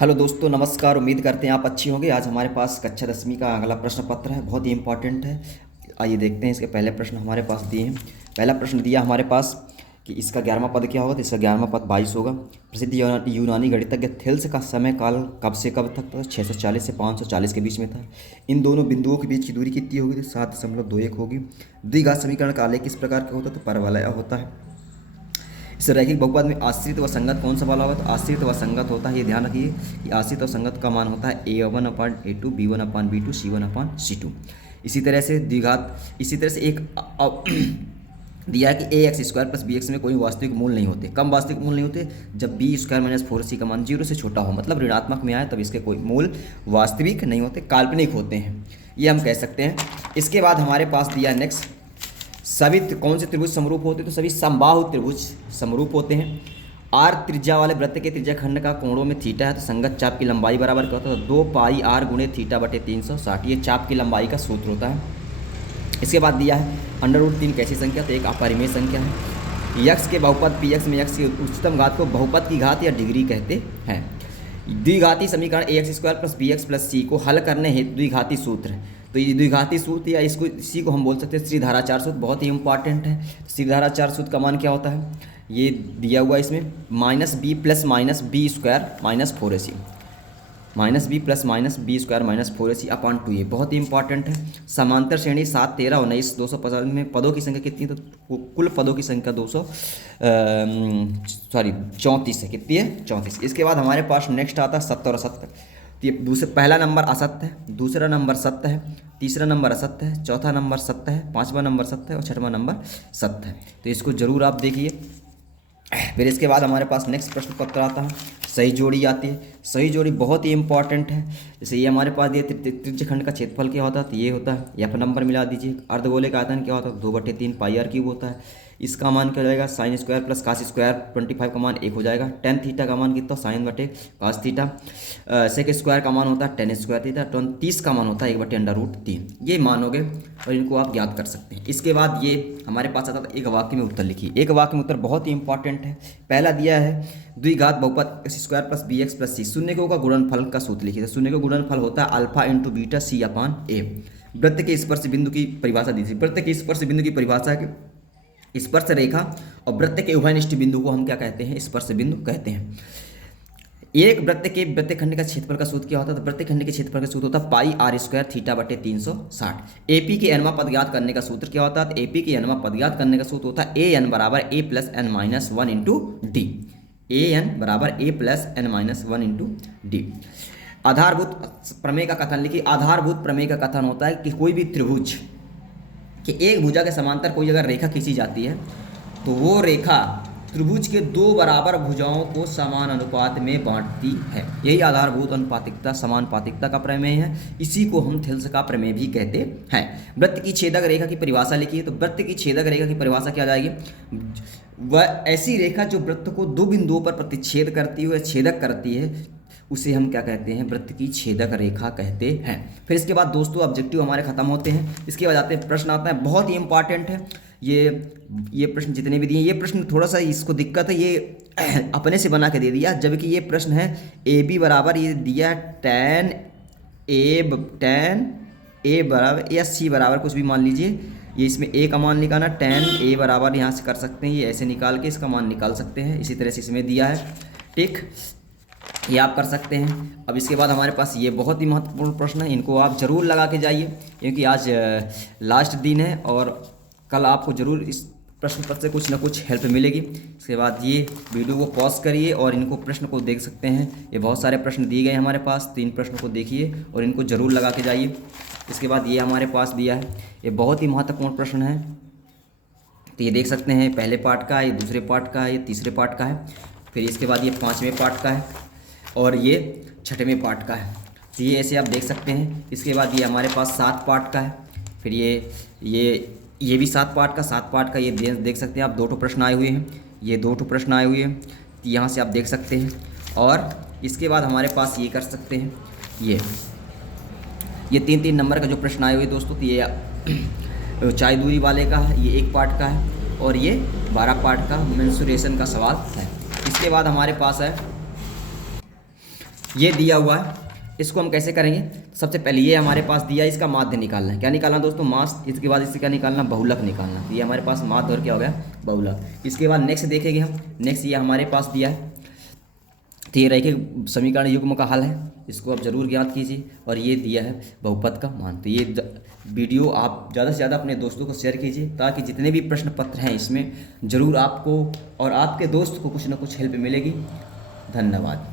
Hello दोस्तों, नमस्कार। उम्मीद करते हैं आप अच्छी होंगे। आज हमारे पास कक्षा 10वीं का अगला प्रश्न पत्र है, बहुत ही इंपॉर्टेंट है। आइए देखते हैं। इसके पहले प्रश्न हमारे पास दिए हैं। पहला प्रश्न दिया हमारे पास कि इसका 11वां पद क्या होगा। तो इसका 11वां पद 22 होगा। प्रसिद्ध यूनानी गणितज्ञ थेल्स का समय काल कब से कब तक था? 640 से 540 के बीच में था। इन दोनों बिंदुओं के बीच की दूरी कितनी होगी? तो 7.21 होगी। द्विघात समीकरण का आलेख किस प्रकार का होता है? तो परवलय होता है। इस रैखिक बहुपद में आश्रित व संगत कौन सा वाला होगा? तो आश्रित व संगत होता है। ये ध्यान रखिए कि आश्रित और संगत का मान होता है A1/A2, B1/B2, C1/C2। इसी तरह से एक दिया है कि ax² + bx में कोई वास्तविक मूल नहीं होते। कम वास्तविक मूल नहीं होते जब b² - 4c का मान 0 से छोटा हो, मतलब ऋणात्मक में आए, तब इसके कोई मूल वास्तविक नहीं होते, काल्पनिक होते हैं, ये हम कह सकते हैं। इसके बाद हमारे पास दिया नेक्स्ट, सभी कौन से त्रिभुज समरूप होते हैं? तो सभी समबाहु त्रिभुज समरूप होते हैं। आर त्रिज्या वाले वृत्त के त्रिज्या खंड का कोणों में थीटा है, तो संगत चाप की लंबाई बराबर क्या होता है? 2πr × θ/360। ये चाप की लंबाई का सूत्र होता है। इसके बाद दिया है √3 कैसी संख्या? तो एक अपरिमेय संख्या है। यक्स के बहुपद px में यक्स की उच्चतम घात को बहुपद की घात या डिग्री कहते हैं। द्विघाती समीकरण ax² + bx + c को हल करने हेतु द्विघाती सूत्र है। तो ये द्विघाती सूत्र या इसी को हम बोल सकते हैं श्रीधाराचार सूत्र, बहुत ही इंपॉर्टेंट है। श्रीधाराचार सूत्र का मान क्या होता है? ये दिया हुआ इसमें -b + -b² - 4ac, -b + -b² - 4ac/2a, बहुत ही इंपॉर्टेंट है। समांतर श्रेणी 7, 13, 19, 250 में पदों की संख्या कितनी? तो कुल पदों की संख्या 34 है। कितनी है? 34। इसके बाद हमारे पास नेक्स्ट आता है सत्य और असत्य। तो ये पहला नंबर असत्य है, दूसरा नंबर सत्य है, तीसरा नंबर असत्य है, चौथा नंबर सत्य है, पाँचवा नंबर सत्य है और छठवां नंबर सत्य है। तो इसको जरूर आप देखिए। फिर इसके बाद हमारे पास नेक्स्ट प्रश्न पत्र आता है, सही जोड़ी आती है। सही जोड़ी बहुत ही इंपॉर्टेंट है। जैसे ये हमारे पास ये त्रिज्यखंड का क्षेत्रफल क्या होता है? तो ये होता है, F नंबर मिला दीजिए। अर्धगोले का आयतन क्या होता है? 2/3 πr³ होता है। इसका मान क्या हो जाएगा? sin² + cos², 25 का मान 1 हो जाएगा। tan थीटा का मान कितना? sin/cos theta. sec² का मान होता है tan² थीटा। 30 का मान होता है 1/√3। ये मानोगे और इनको आप ज्ञात कर सकते हैं। इसके बाद ये हमारे पास आता था एक वाक्य में उत्तर लिखिए। एक वाक्य में उत्तर बहुत ही इंपॉर्टेंट है। पहला दिया है द्विघात बहुपद x² + bx + c। शून्यकों का गुणनफल का सूत्र लिखिए। शून्य का गुणनफल होता है α × β c/a। वृत्त के स्पर्श बिंदु की परिभाषा दी थी। वृत्त के स्पर्श बिंदु की परिभाषा है स्पर्श रेखा और वृत्त के उभयनिष्ठ बिंदु को हम क्या कहते हैं? स्पर्श बिंदु कहते हैं। एक वृत्तखंड का क्षेत्रफल का सूत्र क्या होता है? तो वृत्तखंड के क्षेत्रफल का सूत्र होता है πr² θ/360। एपी के nवां पद ज्ञात करने का सूत्र क्या होता है? तो एपी के nवां पद ज्ञात करने का सूत्र होता है an = a + n - 1 × d। an = a + n - 1 × d। आधारभूत प्रमेय का कथन लिखिए। आधारभूत प्रमेय का कथन होता है कि कोई भी त्रिभुज कि एक भुजा के समांतर कोई अगर रेखा खींची जाती है तो वो रेखा त्रिभुज के दो बराबर भुजाओं को समान अनुपात में बांटती है। यही आधारभूत अनुपातिकता समानुपातिकता का प्रमेय है। इसी को हम थेल्स का प्रमेय भी कहते हैं। वृत्त की छेदक रेखा की परिभाषा लिखिए। तो वृत्त की छेदक रेखा की परिभाषा क्या आ जाएगी? वह ऐसी रेखा जो वृत्त को दो बिंदुओं पर प्रतिच्छेद करती है, छेदक करती है, उसे हम क्या कहते हैं? वृत्त की छेदक रेखा कहते हैं। फिर इसके बाद दोस्तों ऑब्जेक्टिव हमारे खत्म होते हैं। इसके बाद आते हैं प्रश्न आता है, बहुत ही इंपॉर्टेंट है ये प्रश्न जितने भी दिए। ये प्रश्न थोड़ा सा इसको दिक्कत है, ये अपने से बना के दे दिया, जबकि ये प्रश्न है AB बराबर ये दिया tan A बराबर या C बराबर कुछ भी मान लीजिए। ये इसमें A का मान निकालना, tan A बराबर यहाँ से कर सकते हैं, ये ऐसे निकाल के इसका मान निकाल सकते हैं। इसी तरह से इसमें दिया है, ठीक, ये आप कर सकते हैं। अब इसके बाद हमारे पास ये बहुत ही महत्वपूर्ण प्रश्न है, इनको आप ज़रूर लगा के जाइए क्योंकि आज लास्ट दिन है और कल आपको ज़रूर इस प्रश्न पत्र से कुछ ना कुछ हेल्प मिलेगी। इसके बाद ये वीडियो को पॉज करिए और इनको प्रश्न को देख सकते हैं। ये बहुत सारे प्रश्न दिए गए हमारे पास, 3 प्रश्नों को देखिए और इनको ज़रूर लगा के जाइए। इसके बाद ये हमारे पास दिया है, ये बहुत ही महत्वपूर्ण प्रश्न है। तो ये देख सकते हैं, पहले पार्ट का है, ये दूसरे पार्ट का है, ये तीसरे पार्ट का है, फिर इसके बाद ये 5वें पार्ट का है और ये 6वें पार्ट का है। तो ये ऐसे आप देख सकते हैं। इसके बाद ये हमारे पास 7 पार्ट का है, फिर ये भी 7 पार्ट का ये देख सकते हैं आप। 2 प्रश्न आए हुए हैं, ये 2 प्रश्न आए हुए हैं, तो यहाँ से आप देख सकते हैं। और इसके बाद हमारे पास ये कर सकते हैं, ये 3-3 नंबर का जो प्रश्न आए हुए दोस्तों, तो ये ऊंचाई दूरी वाले का है, ये 1 पार्ट का है और ये 12 पार्ट का मेंसुरेशन का सवाल है। इसके बाद हमारे पास है ये दिया हुआ है, इसको हम कैसे करेंगे? सबसे पहले ये हमारे पास दिया है, इसका माध्य निकालना है। क्या निकालना दोस्तों? मास। इसके बाद इससे क्या निकालना? बहुलक निकालना। ये हमारे पास माध्य और क्या हो गया? बहुलक। इसके बाद नेक्स्ट देखेंगे हम। नेक्स्ट ये हमारे पास दिया है, तो ये रैखिक समीकरण युग्म का हल है, इसको आप जरूर ज्ञात कीजिए। और ये दिया है बहुपद का मान। तो ये वीडियो आप ज़्यादा से ज़्यादा अपने दोस्तों को शेयर कीजिए, ताकि जितने भी प्रश्न पत्र हैं इसमें ज़रूर आपको और आपके दोस्त को कुछ ना कुछ हेल्प मिलेगी। धन्यवाद।